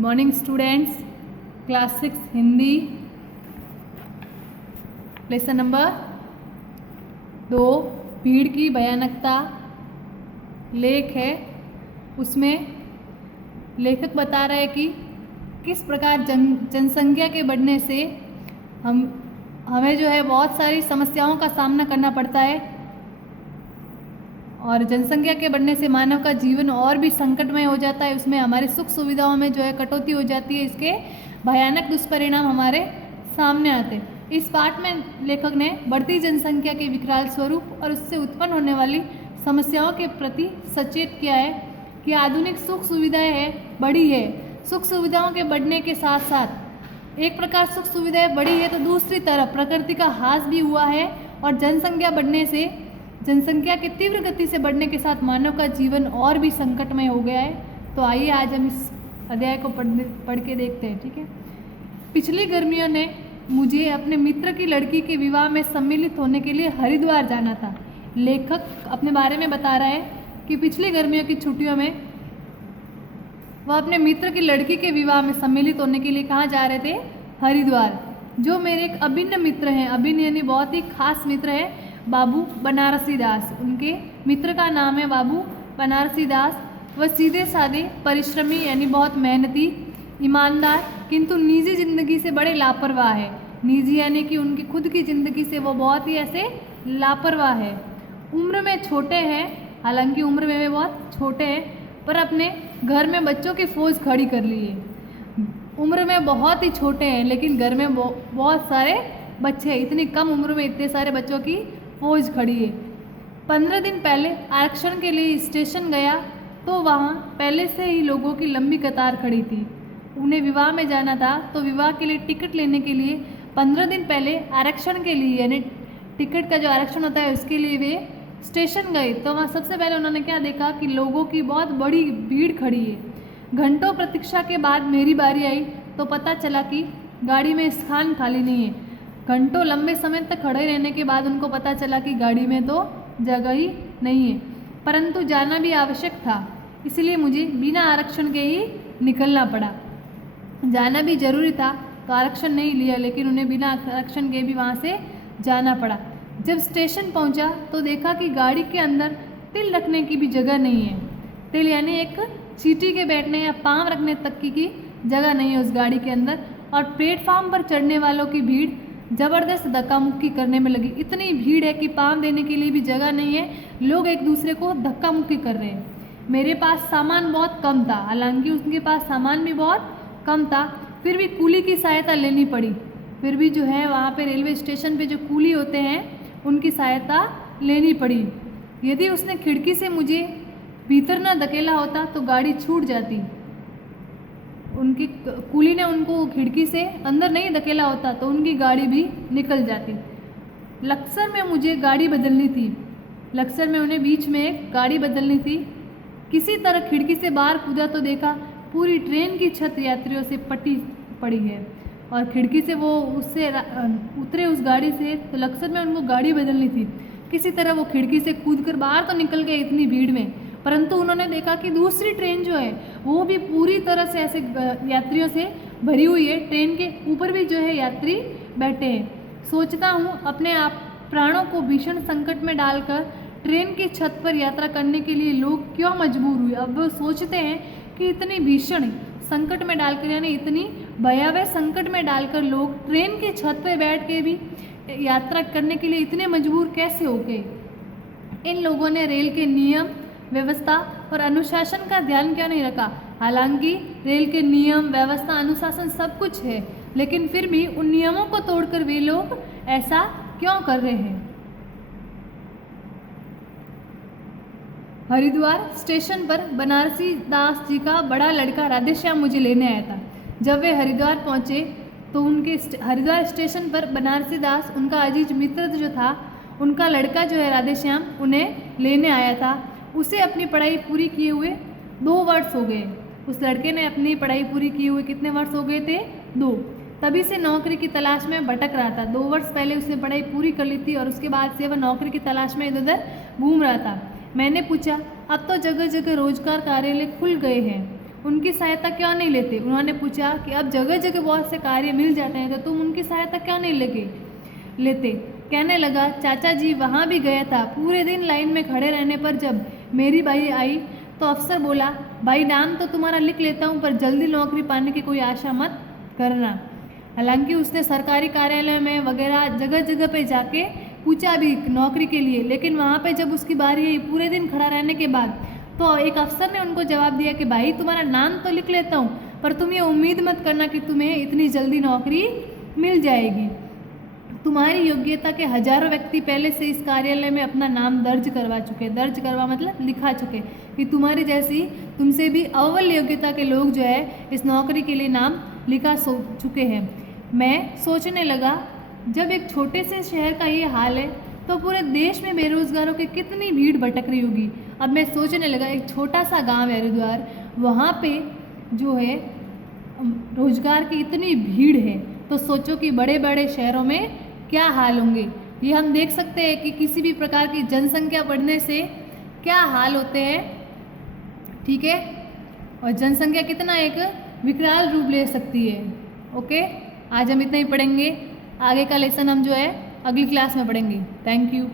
Morning students, class 6 Hindi lesson number 2 भीड़ की भयानकता लेख है। उसमें लेखक बता रहे हैं कि किस प्रकार जनसंख्या के बढ़ने से हमें जो है बहुत सारी समस्याओं का सामना करना पड़ता है और जनसंख्या के बढ़ने से मानव का जीवन और भी संकटमय हो जाता है। उसमें हमारी सुख सुविधाओं में जो है कटौती हो जाती है। इसके भयानक दुष्परिणाम हमारे सामने आते हैं। इस पाठ में लेखक ने बढ़ती जनसंख्या के विकराल स्वरूप और उससे उत्पन्न होने वाली समस्याओं के प्रति सचेत किया है कि आधुनिक सुख सुविधाएं बढ़ी है। सुख सुविधाओं के बढ़ने के साथ साथ एक प्रकार सुख सुविधाएं बढ़ी है तो दूसरी तरफ प्रकृति का ह्रास भी हुआ है और जनसंख्या बढ़ने से जनसंख्या के तीव्र गति से बढ़ने के साथ मानव का जीवन और भी संकटमय हो गया है। तो आइए आज हम इस अध्याय को पढ़ के देखते हैं। ठीक है। पिछली गर्मियों ने मुझे अपने मित्र की लड़की के विवाह में सम्मिलित होने के लिए हरिद्वार जाना था। लेखक अपने बारे में बता रहा है कि पिछली गर्मियों की छुट्टियों में वह अपने मित्र की लड़की के विवाह में सम्मिलित होने के लिए कहाँ जा रहे थे? हरिद्वार। जो मेरे एक अभिन्न मित्र हैं, अभिन्न यानी बहुत ही खास मित्र है, बाबू बनारसी दास। उनके मित्र का नाम है बाबू बनारसी दास। वह सीधे साधे परिश्रमी यानी बहुत मेहनती, ईमानदार, किंतु निजी जिंदगी से बड़े लापरवाह है। निजी यानी कि उनकी खुद की ज़िंदगी से वो बहुत ही ऐसे लापरवाह है। उम्र में छोटे हैं, हालांकि उम्र में वे बहुत छोटे हैं, पर अपने घर में बच्चों की फौज खड़ी कर ली है। उम्र में बहुत ही छोटे हैं लेकिन घर में बहुत सारे बच्चे हैं। इतनी कम उम्र में इतने सारे बच्चों की फौज खड़ी है। 15 दिन पहले आरक्षण के लिए स्टेशन गया तो वहाँ पहले से ही लोगों की लंबी कतार खड़ी थी। उन्हें विवाह में जाना था तो विवाह के लिए टिकट लेने के लिए 15 दिन पहले आरक्षण के लिए यानी टिकट का जो आरक्षण होता है उसके लिए वे स्टेशन गए। तो वहाँ सबसे पहले उन्होंने क्या देखा कि लोगों की बहुत बड़ी भीड़ खड़ी है। घंटों प्रतीक्षा के बाद मेरी बारी आई तो पता चला कि गाड़ी में स्थान खाली नहीं है। घंटों लंबे समय तक खड़े रहने के बाद उनको पता चला कि गाड़ी में तो जगह ही नहीं है, परंतु जाना भी आवश्यक था, इसलिए मुझे बिना आरक्षण के ही निकलना पड़ा। जाना भी जरूरी था तो आरक्षण नहीं लिया, लेकिन उन्हें बिना आरक्षण के भी वहाँ से जाना पड़ा। जब स्टेशन पहुँचा तो देखा कि गाड़ी के अंदर तिल रखने की भी जगह नहीं है। तिल यानी एक चीटी के बैठने या पाँव रखने तक की जगह नहीं है उस गाड़ी के अंदर। और प्लेटफार्म पर चढ़ने वालों की भीड़ ज़बरदस्त धक्का मुक्की करने में लगी। इतनी भीड़ है कि पाँव देने के लिए भी जगह नहीं है, लोग एक दूसरे को धक्का मुक्की कर रहे हैं। मेरे पास सामान बहुत कम था, हालांकि उनके पास सामान भी बहुत कम था, फिर भी कूली की सहायता लेनी पड़ी। फिर भी जो है वहाँ पे रेलवे स्टेशन पे जो कूली होते हैं उनकी सहायता लेनी पड़ी। यदि उसने खिड़की से मुझे भीतर न धकेला होता तो गाड़ी छूट जाती। उनकी कूली ने उनको खिड़की से अंदर नहीं धकेला होता तो उनकी गाड़ी भी निकल जाती। लक्सर में मुझे गाड़ी बदलनी थी। लक्सर में उन्हें बीच में एक गाड़ी बदलनी थी। किसी तरह खिड़की से बाहर कूदा तो देखा पूरी ट्रेन की छत यात्रियों से पटी पड़ी है और खिड़की से वो उससे उतरे उस गाड़ी से। तो लक्सर में उनको गाड़ी बदलनी थी। किसी तरह वो खिड़की से कूदकर बाहर तो निकल गए इतनी भीड़ में, परंतु उन्होंने देखा कि दूसरी ट्रेन जो है वो भी पूरी तरह से ऐसे यात्रियों से भरी हुई है। ट्रेन के ऊपर भी जो है यात्री बैठे हैं। सोचता हूँ अपने आप प्राणों को भीषण संकट में डालकर ट्रेन की छत पर यात्रा करने के लिए लोग क्यों मजबूर हुए। अब वो सोचते हैं कि इतनी भीषण संकट में डालकर यानी इतनी भयावह संकट में डालकर लोग ट्रेन की छत पर बैठ के भी यात्रा करने के लिए इतने मजबूर कैसे हो गए। इन लोगों ने रेल के नियम, व्यवस्था और अनुशासन का ध्यान क्यों नहीं रखा। हालांकि रेल के नियम, व्यवस्था, अनुशासन सब कुछ है, लेकिन फिर भी उन नियमों को तोड़कर वे लोग ऐसा क्यों कर रहे हैं। हरिद्वार स्टेशन पर बनारसी दास जी का बड़ा लड़का राधेश्याम मुझे लेने आया था। जब वे हरिद्वार पहुंचे तो उनके हरिद्वार स्टेशन पर बनारसी दास, उनका अजीज मित्र जो था, उनका लड़का जो है राधेश्याम, उन्हें लेने आया था। उसे अपनी पढ़ाई पूरी किए हुए 2 वर्ष हो गए। उस लड़के ने अपनी पढ़ाई पूरी किए हुए कितने वर्ष हो गए थे? 2। तभी से नौकरी की तलाश में भटक रहा था। 2 वर्ष पहले उसने पढ़ाई पूरी कर ली थी और उसके बाद से वह नौकरी की तलाश में इधर उधर घूम रहा था। मैंने पूछा, अब तो जगह जगह रोजगार कार्यालय खुल गए हैं, उनकी सहायता क्यों नहीं लेते। उन्होंने पूछा कि अब जगह जगह बहुत से कार्य मिल जाते हैं तो तुम उनकी सहायता क्यों नहीं लेते। कहने लगा, चाचा जी वहाँ भी गया था, पूरे दिन लाइन में खड़े रहने पर जब मेरी बारी आई तो अफसर बोला, भाई नाम तो तुम्हारा लिख लेता हूँ पर जल्दी नौकरी पाने की कोई आशा मत करना। हालांकि उसने सरकारी कार्यालय में वगैरह जगह जगह पे जाके पूछा भी नौकरी के लिए, लेकिन वहाँ पे जब उसकी बारी आई पूरे दिन खड़ा रहने के बाद तो एक अफसर ने उनको जवाब दिया कि भाई तुम्हारा नाम तो लिख लेता हूँ पर तुम ये उम्मीद मत करना कि तुम्हें इतनी जल्दी नौकरी मिल जाएगी। तुम्हारी योग्यता के हजारों व्यक्ति पहले से इस कार्यालय में अपना नाम दर्ज करवा चुके। दर्ज करवा मतलब लिखा चुके कि तुम्हारी जैसी तुमसे भी अव्वल योग्यता के लोग जो है इस नौकरी के लिए नाम लिखा चुके हैं। मैं सोचने लगा, जब एक छोटे से शहर का ये हाल है तो पूरे देश में बेरोजगारों की कितनी भीड़ भटक रही होगी। अब मैं सोचने लगा, एक छोटा सा गांव है हरिद्वार, वहाँ पे जो है रोजगार की इतनी भीड़ है तो सोचो कि बड़े बड़े शहरों में क्या हाल होंगे। ये हम देख सकते हैं कि किसी भी प्रकार की जनसंख्या बढ़ने से क्या हाल होते हैं, ठीक है। और जनसंख्या कितना एक विकराल रूप ले सकती है। ओके, आज हम इतना ही पढ़ेंगे, आगे का लेसन हम जो है अगली क्लास में पढ़ेंगे। Thank you.